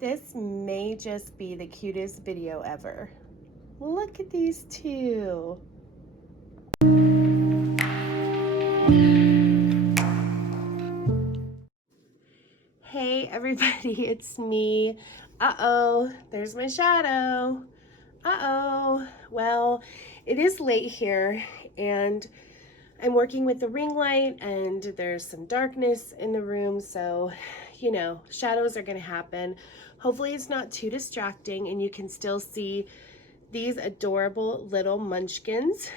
This may just be the cutest video ever. Look at these two. Hey everybody, it's me. Uh-oh, there's my shadow. Uh-oh. Well, it is late here and I'm working with the ring light and there's some darkness in the room, so you know, shadows are gonna happen. Hopefully it's not too distracting and you can still see these adorable little munchkins.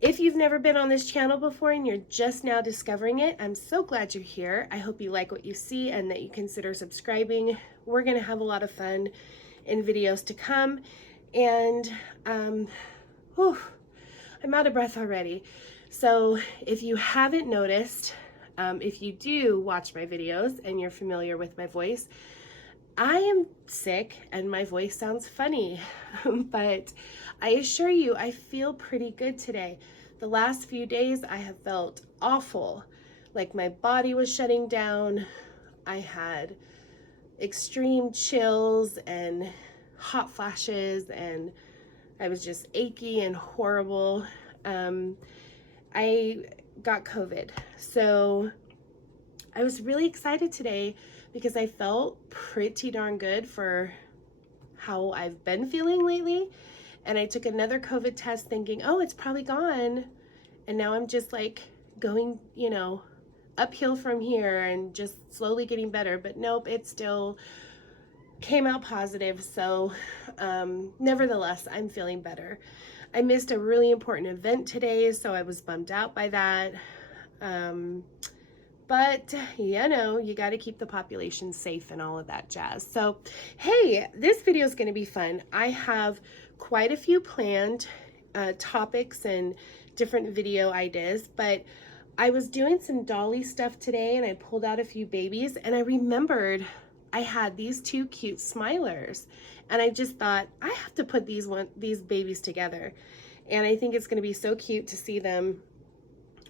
If you've never been on this channel before and you're just now discovering it, I'm so glad you're here. I hope you like what you see and that you consider subscribing. We're gonna have a lot of fun in videos to come. And whew, I'm out of breath already. So if you haven't noticed, if you do watch my videos and you're familiar with my voice, I am sick and my voice sounds funny, but I assure you, I feel pretty good today. The last few days I have felt awful, like my body was shutting down. I had extreme chills and hot flashes and I was just achy and horrible. I got COVID, so I was really excited today because I felt pretty darn good for how I've been feeling lately. And I took another COVID test thinking, oh, it's probably gone. And now I'm just like going, you know, uphill from here and just slowly getting better. But nope, it still came out positive. So nevertheless, I'm feeling better. I missed a really important event today, so I was bummed out by that. But, you know, you got to keep the population safe and all of that jazz. So, hey, this video is going to be fun. I have quite a few planned topics and different video ideas, but I was doing some dolly stuff today and I pulled out a few babies and I remembered I had these two cute smilers and I just thought I have to put these babies together. And I think it's going to be so cute to see them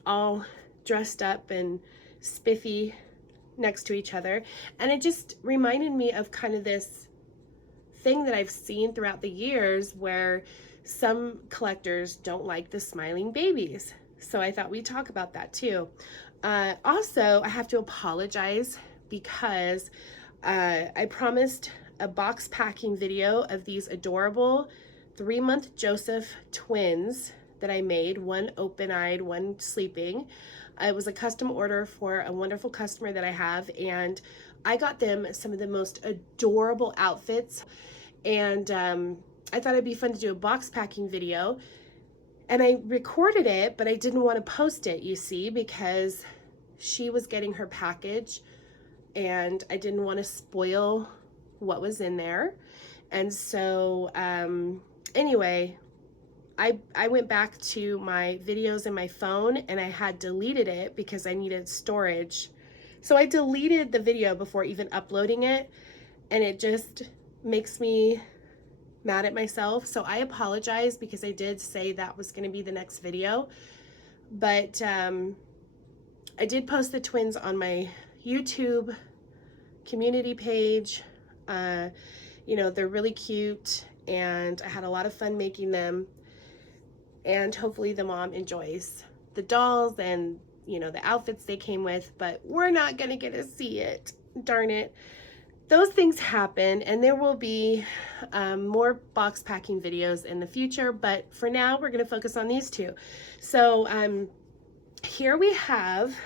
all dressed up and spiffy next to each other. And it just reminded me of kind of this thing that I've seen throughout the years where some collectors don't like the smiling babies. So I thought we'd talk about that too. Also, I have to apologize because I promised a box packing video of these adorable 3-month Joseph twins that I made, one open-eyed, one sleeping. It was a custom order for a wonderful customer that I have, and I got them some of the most adorable outfits, and I thought it'd be fun to do a box packing video, and I recorded it, but I didn't want to post it, you see, because she was getting her package, and I didn't want to spoil what was in there, and so anyway, I went back to my videos in my phone and I had deleted it because I needed storage. So I deleted the video before even uploading it, and it just makes me mad at myself. So I apologize because I did say that was going to be the next video. But I did post the twins on my YouTube community page. You know, they're really cute and I had a lot of fun making them. And hopefully the mom enjoys the dolls and, you know, the outfits they came with, but we're not going to get to see it. Darn it. Those things happen, and there will be more box packing videos in the future, but for now we're going to focus on these two. So here we have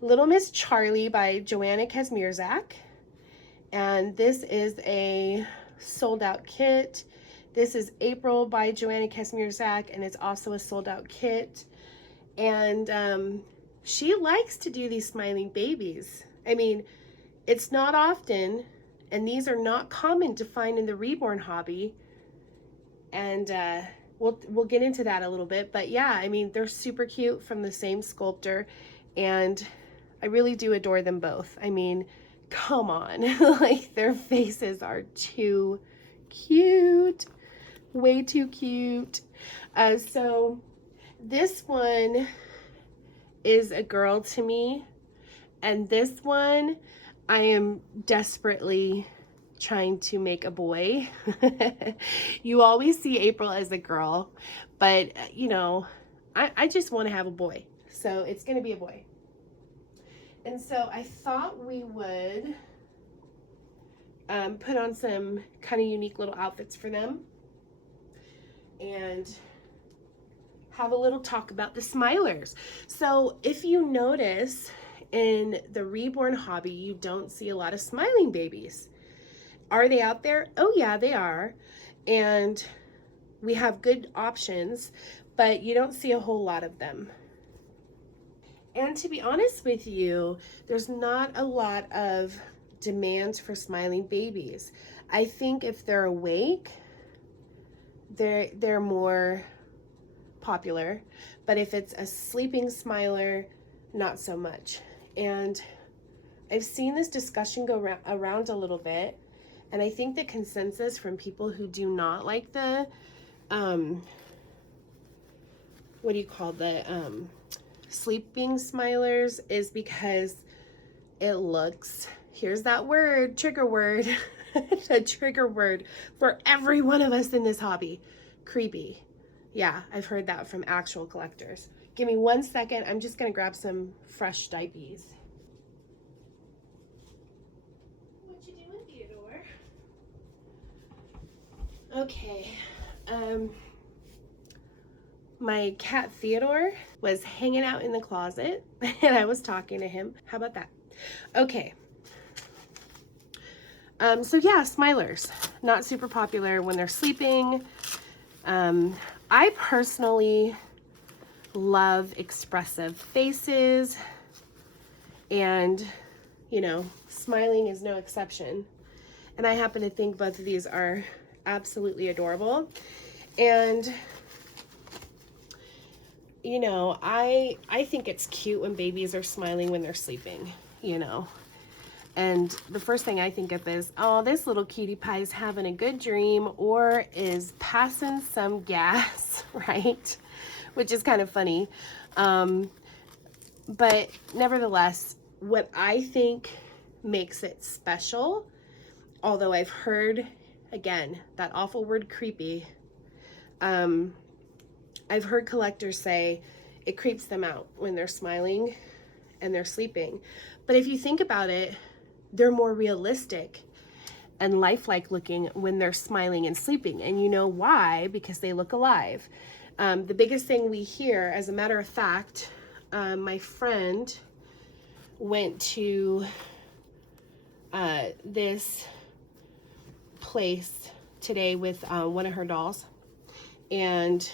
Little Miss Charlie by Joanna Kazmierzak, and this is a sold out kit. This is April by Joanna Kazmierzak, and it's also a sold out kit. And she likes to do these smiling babies. I mean, it's not often, and these are not common to find in the Reborn hobby. And we'll get into that a little bit. But yeah, I mean, they're super cute from the same sculptor, and I really do adore them both. I mean, come on, like their faces are too cute. Way too cute. So this one is a girl to me, and this one I am desperately trying to make a boy. You always see April as a girl, but you know, I just want to have a boy. So it's going to be a boy. And so I thought we would put on some kind of unique little outfits for them and have a little talk about the smilers. So if you notice in the Reborn hobby, you don't see a lot of smiling babies. Are they out there? Oh yeah, they are. And we have good options, but you don't see a whole lot of them. And to be honest with you, there's not a lot of demand for smiling babies. I think if they're awake, they're more popular, but if it's a sleeping smiler, not so much. And I've seen this discussion go around a little bit, and I think the consensus from people who do not like the what do you call the sleeping smilers is because it looks, here's that word, trigger word, a trigger word for every one of us in this hobby, creepy. Yeah, I've heard that from actual collectors. Give me 1 second. I'm just going to grab some fresh diapers. What you doing, Theodore? Okay. My cat Theodore was hanging out in the closet and I was talking to him. How about that? Okay. So yeah, smilers, not super popular when they're sleeping. I personally love expressive faces, and you know, smiling is no exception. And I happen to think both of these are absolutely adorable. And you know, I think it's cute when babies are smiling when they're sleeping, you know. And the first thing I think of is, oh, this little cutie pie is having a good dream or is passing some gas, right? Which is kind of funny. But nevertheless, what I think makes it special, although I've heard, again, that awful word creepy, I've heard collectors say it creeps them out when they're smiling and they're sleeping. But if you think about it, they're more realistic and lifelike looking when they're smiling and sleeping. And you know why? Because they look alive. The biggest thing we hear, as a matter of fact, my friend went to this place today with one of her dolls. And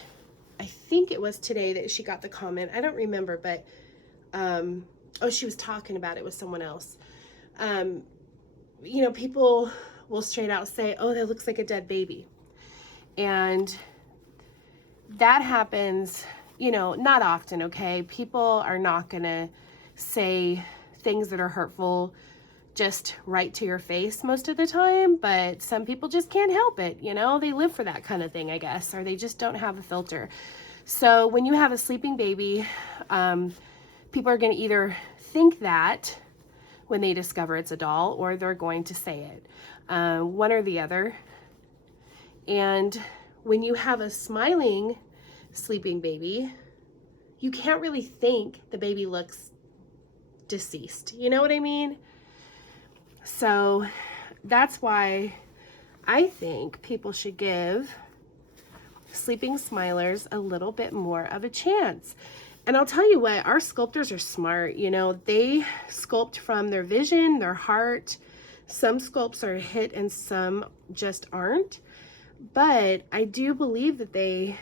I think it was today that she got the comment. I don't remember, but oh, she was talking about it with someone else. You know, people will straight out say, oh, that looks like a dead baby. And that happens, you know, not often, okay? People are not gonna say things that are hurtful just right to your face most of the time, but some people just can't help it, you know? They live for that kind of thing, I guess, or they just don't have a filter. So when you have a sleeping baby, people are gonna either think that when they discover it's a doll, or they're going to say it, one or the other. And when you have a smiling sleeping baby, you can't really think the baby looks deceased. You know what I mean? So that's why I think people should give sleeping smilers a little bit more of a chance. And I'll tell you what, our sculptors are smart. You know, they sculpt from their vision, their heart. Some sculpts are a hit and some just aren't. But I do believe that they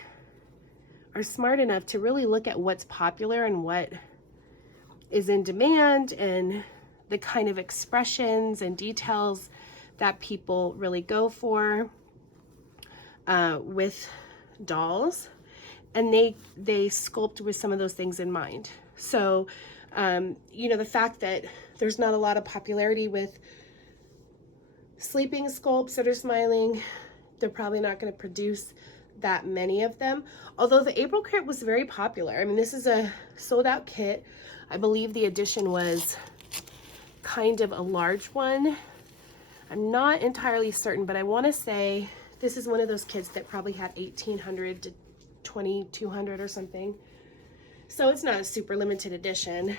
are smart enough to really look at what's popular and what is in demand and the kind of expressions and details that people really go for with dolls. And they sculpt with some of those things in mind. So, you know, the fact that there's not a lot of popularity with sleeping sculpts that are smiling, they're probably not going to produce that many of them. Although the April kit was very popular. I mean, this is a sold out kit. I believe the edition was kind of a large one. I'm not entirely certain, but I want to say this is one of those kits that probably had 1,800 to 2,200 or something. So it's not a super limited edition.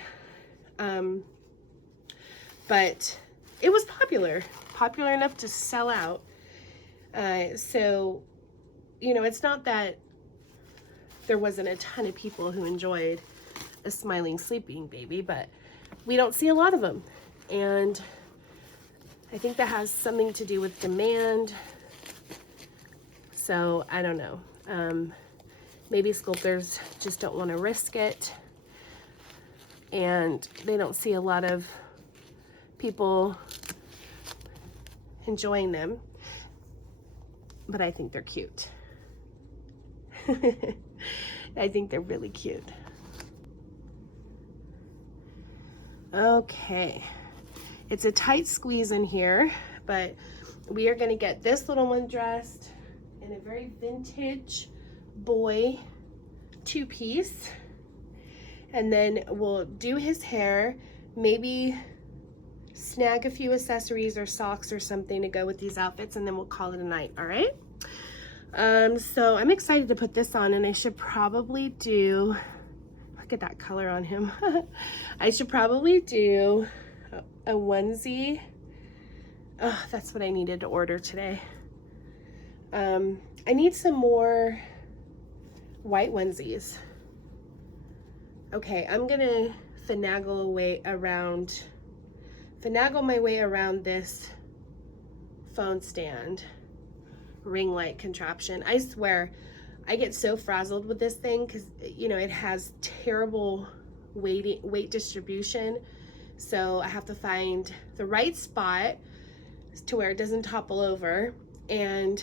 But it was popular enough to sell out. So, you know, it's not that there wasn't a ton of people who enjoyed a smiling sleeping baby, but we don't see a lot of them. And I think that has something to do with demand. So I don't know. Maybe sculptors just don't want to risk it, and they don't see a lot of people enjoying them. But I think they're cute. I think they're really cute. Okay, it's a tight squeeze in here, but we are going to get this little one dressed in a very vintage boy two-piece, and then we'll do his hair, maybe snag a few accessories or socks or something to go with these outfits, and then we'll call it a night. All right. So I'm excited to put this on, and I should probably do, look at that color on him. I should probably do a onesie. Oh, that's what I needed to order today. I need some more white onesies. Okay, I'm gonna finagle my way around this phone stand ring light contraption. I swear, I get so frazzled with this thing because, you know, it has terrible weight distribution. So I have to find the right spot to where it doesn't topple over, and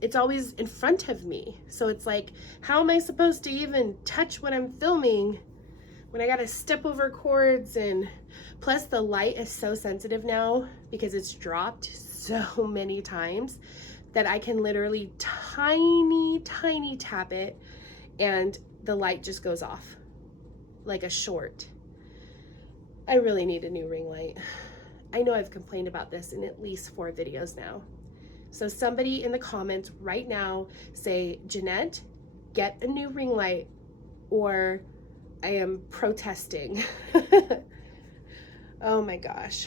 it's always in front of me. So it's like, how am I supposed to even touch what I'm filming when I gotta step over cords? And plus the light is so sensitive now because it's dropped so many times that I can literally tiny tap it and the light just goes off like a short. I really need a new ring light. I know I've complained about this in at least 4 videos now. So somebody in the comments right now say, Jeanette, get a new ring light or I am protesting. Oh my gosh.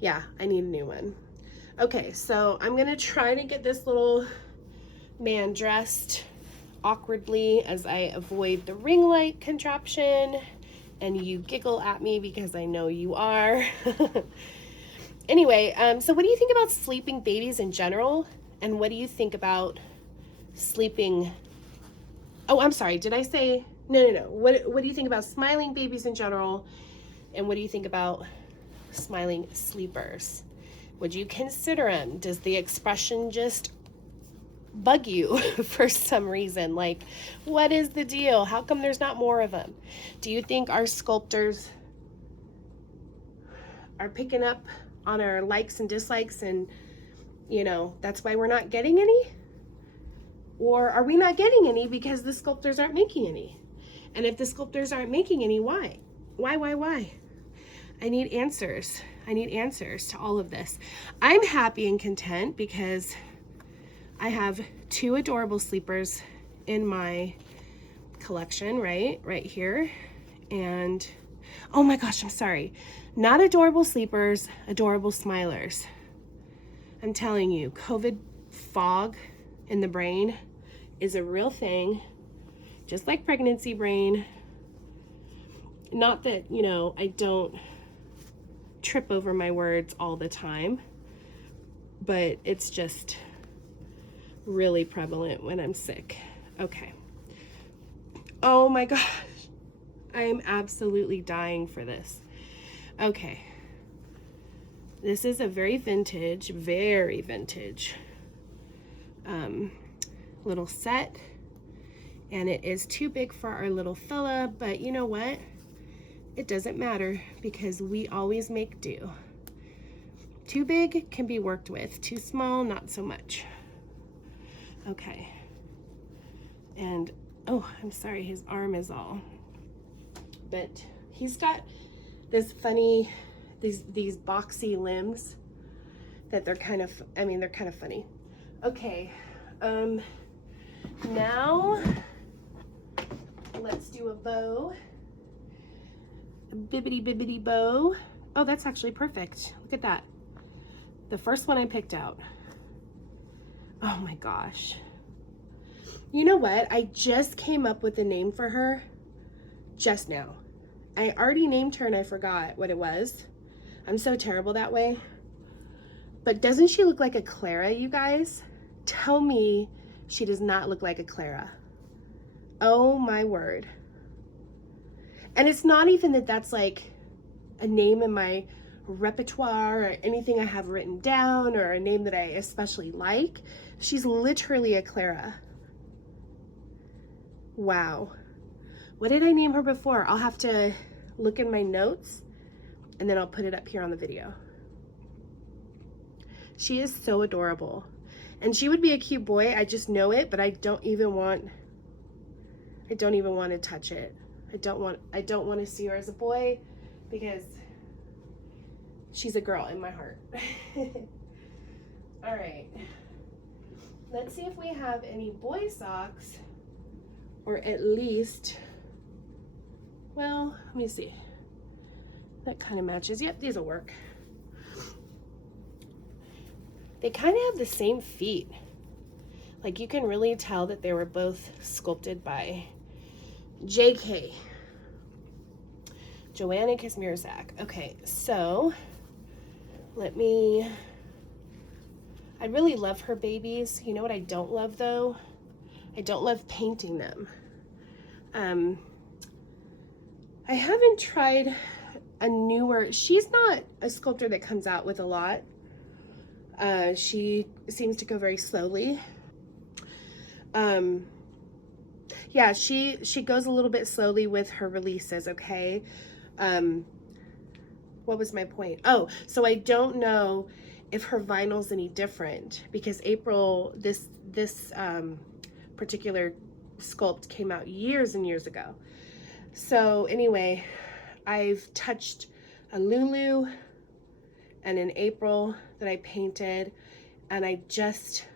Yeah, I need a new one. Okay, so I'm gonna try to get this little man dressed awkwardly as I avoid the ring light contraption, and you giggle at me because I know you are. Anyway, so what do you think about sleeping babies in general? And what do you think about sleeping? Oh, I'm sorry. Did I say, no. What do you think about smiling babies in general? And what do you think about smiling sleepers? Would you consider them? Does the expression just bug you for some reason? Like, what is the deal? How come there's not more of them? Do you think our sculptors are picking up on our likes and dislikes, and you know, that's why we're not getting any? Or are we not getting any because the sculptors aren't making any? And if the sculptors aren't making any, why? Why? I need answers. I need answers to all of this. I'm happy and content because I have 2 adorable sleepers in my collection, right here. And oh my gosh, I'm sorry. Not adorable sleepers, adorable smilers. I'm telling you, COVID fog in the brain is a real thing, just like pregnancy brain. Not that, you know, I don't trip over my words all the time, but it's just really prevalent when I'm sick. Okay. Oh my gosh. I am absolutely dying for this. Okay. This is a very vintage little set, and it is too big for our little fella, but you know what? It doesn't matter because we always make do. Too big can be worked with, too small, not so much. Okay. And oh, I'm sorry, his arm is all but he's got this funny, these boxy limbs that they're kind of, I mean, they're kind of funny. Okay, now let's do a bow. A bibbity bow. Oh, that's actually perfect. Look at that. The first one I picked out. Oh my gosh. You know what? I just came up with a name for her just now. I already named her and I forgot what it was. I'm so terrible that way. But doesn't she look like a Clara, you guys? Tell me she does not look like a Clara. Oh my word. And it's not even that that's like a name in my repertoire or anything I have written down or a name that I especially like. She's literally a Clara. Wow. What did I name her before? I'll have to look in my notes and then I'll put it up here on the video. She is so adorable. And she would be a cute boy. I just know it, but I don't even want to touch it. I don't want to see her as a boy because she's a girl in my heart. All right. Let's see if we have any boy socks, or at least, well, let me see. That kind of matches. Yep, these will work. They kind of have the same feet. Like you can really tell that they were both sculpted by JK. Joanna Kazmierzak. Okay, so I really love her babies. You know what I don't love though? I don't love painting them. I haven't tried a newer, she's not a sculptor that comes out with a lot. She seems to go very slowly. Yeah, she goes a little bit slowly with her releases, okay? What was my point? Oh, so I don't know if her vinyl's any different because April, this particular sculpt came out years and years ago. So anyway, I've touched a Lulu and an April that I painted, and I just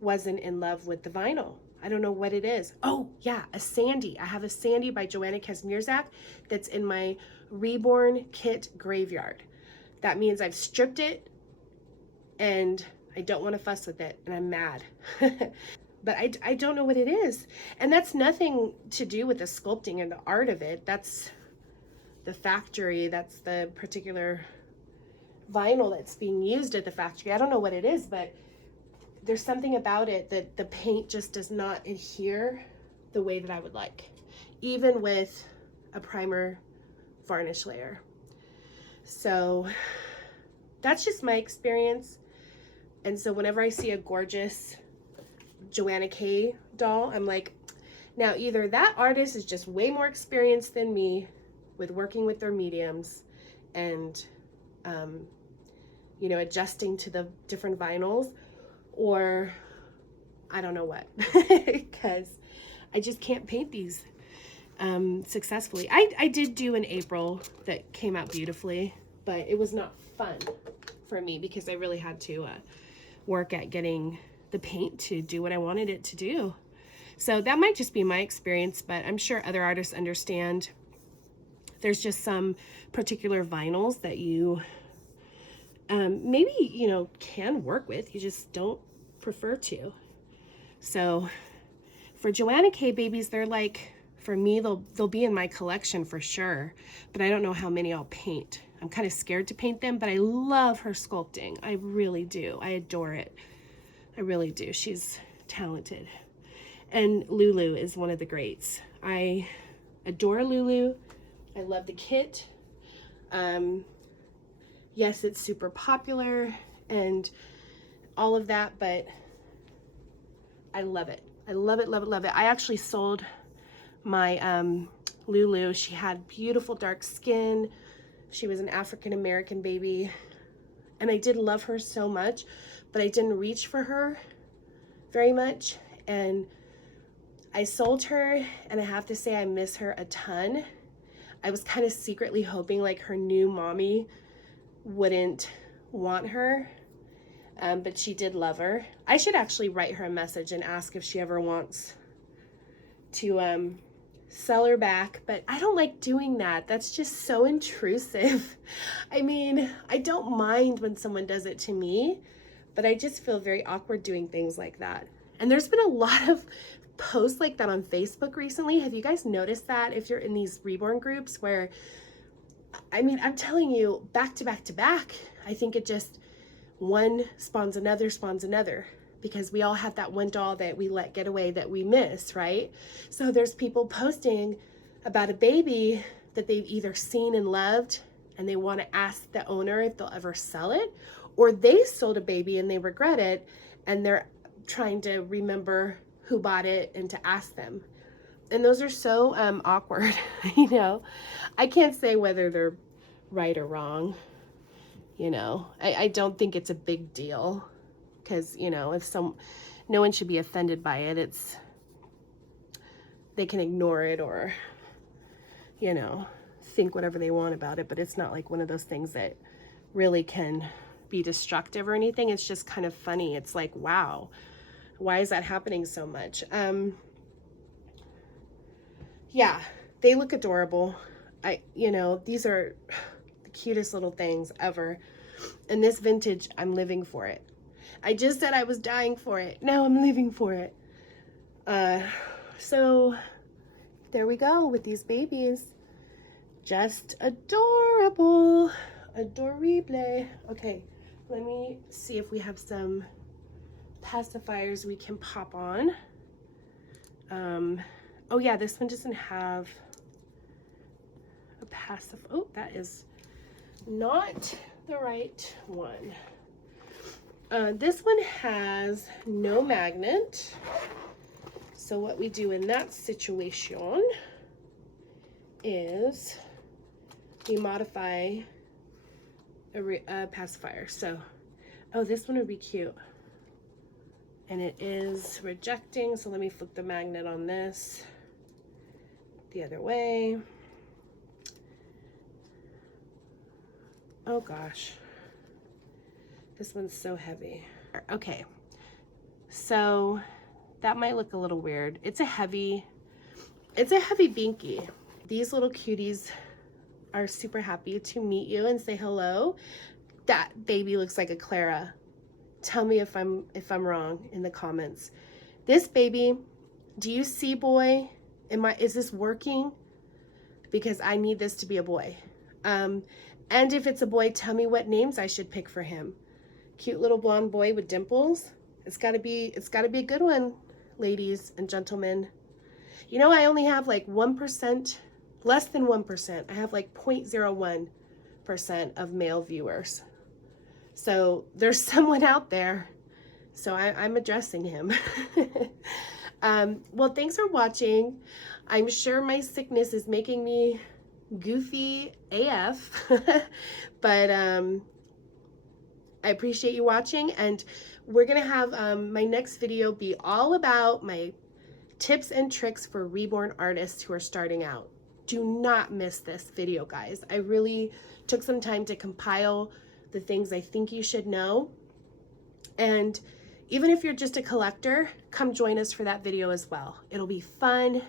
wasn't in love with the vinyl. I don't know what it is. Oh yeah, a Sandy. I have a Sandy by Joanna Kazmierzak that's in my Reborn kit graveyard. That means I've stripped it and I don't want to fuss with it and I'm mad. But I don't know what it is. And that's nothing to do with the sculpting and the art of it. That's the factory. That's the particular vinyl that's being used at the factory. I don't know what it is, but there's something about it that the paint just does not adhere the way that I would like, even with a primer varnish layer. So that's just my experience. And so whenever I see a gorgeous Joanna K doll, I'm like, now either that artist is just way more experienced than me with working with their mediums and, you know, adjusting to the different vinyls, or I don't know what, because I just can't paint these successfully. I did do an April that came out beautifully, but it was not fun for me because I really had to work at getting the paint to do what I wanted it to do. So that might just be my experience, but I'm sure other artists understand. There's just some particular vinyls that you maybe, you know, can work with. You just don't prefer to. So for Joanna K babies, they're like, for me, they'll be in my collection for sure, but I don't know how many I'll paint. I'm kind of scared to paint them, but I love her sculpting. I really do. I adore it. I really do. She's talented. And Lulu is one of the greats. I adore Lulu. I love the kit. Yes, it's super popular and all of that, but I love it. I love it, love it, love it. I actually sold my Lulu. She had beautiful dark skin. She was an African-American baby. And I did love her so much, but I didn't reach for her very much. And I sold her, and I have to say I miss her a ton. I was kind of secretly hoping like her new mommy wouldn't want her, but she did love her. I should actually write her a message and ask if she ever wants to sell her back, but I don't like doing that. That's just so intrusive. I mean, I don't mind when someone does it to me, but I just feel very awkward doing things like that. And there's been a lot of posts like that on Facebook recently. Have you guys noticed that if you're in these Reborn groups where, I mean, I'm telling you, back to back to back, I think it just, one spawns another, because we all have that one doll that we let get away that we miss, right? So there's people posting about a baby that they've either seen and loved and they want to ask the owner if they'll ever sell it, or they sold a baby and they regret it and they're trying to remember who bought it and to ask them. And those are so awkward, you know. I can't say whether they're right or wrong, you know. I don't think it's a big deal, because, you know, if no one should be offended by it. They can ignore it or, you know, think whatever they want about it, but it's not like one of those things that really can be destructive or anything. It's just kind of funny. It's like, wow, why is that happening so much? Yeah, they look adorable. You know, these are the cutest little things ever. And this vintage, I'm living for it. I just said I was dying for it. Now I'm living for it. So there we go with these babies. Just adorable. Adorable. Okay, let me see if we have some pacifiers we can pop on. Oh yeah, this one doesn't have a pacifier. Oh, that is not the right one. This one has no magnet. So what we do in that situation is we modify a pacifier. So, oh, this one would be cute. And it is rejecting. So let me flip the magnet on this the other way. Oh gosh. This one's so heavy. Okay, so that might look a little weird. It's a heavy binky. These little cuties are super happy to meet you and say hello. That baby looks like a Clara. Tell me if I'm wrong in the comments. This baby, do you see, boy? Is this working? Because I need this to be a boy. And if it's a boy, tell me what names I should pick for him. Cute little blonde boy with dimples. It's gotta be a good one, ladies and gentlemen. You know, I only have like 1%, less than 1%. I have like 0.01% of male viewers. So there's someone out there. So I'm addressing him. Well, thanks for watching. I'm sure my sickness is making me goofy AF, but I appreciate you watching, and we're gonna have my next video be all about my tips and tricks for reborn artists who are starting out. Do not miss this video, guys. I really took some time to compile the things I think you should know. And even if you're just a collector, come join us for that video as well. It'll be fun.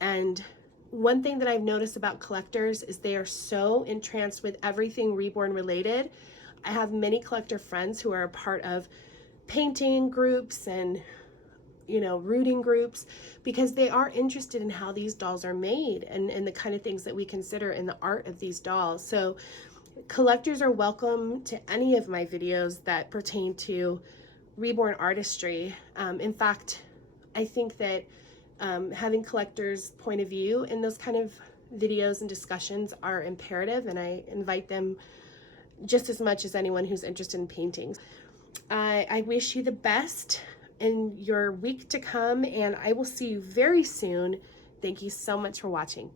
And one thing that I've noticed about collectors is they are so entranced with everything reborn related. I have many collector friends who are a part of painting groups and, you know, rooting groups, because they are interested in how these dolls are made and the kind of things that we consider in the art of these dolls. So collectors are welcome to any of my videos that pertain to reborn artistry. In fact, I think that having collectors' point of view in those kind of videos and discussions are imperative, and I invite them just as much as anyone who's interested in painting. I wish you the best in your week to come, and I will see you very soon. Thank you so much for watching.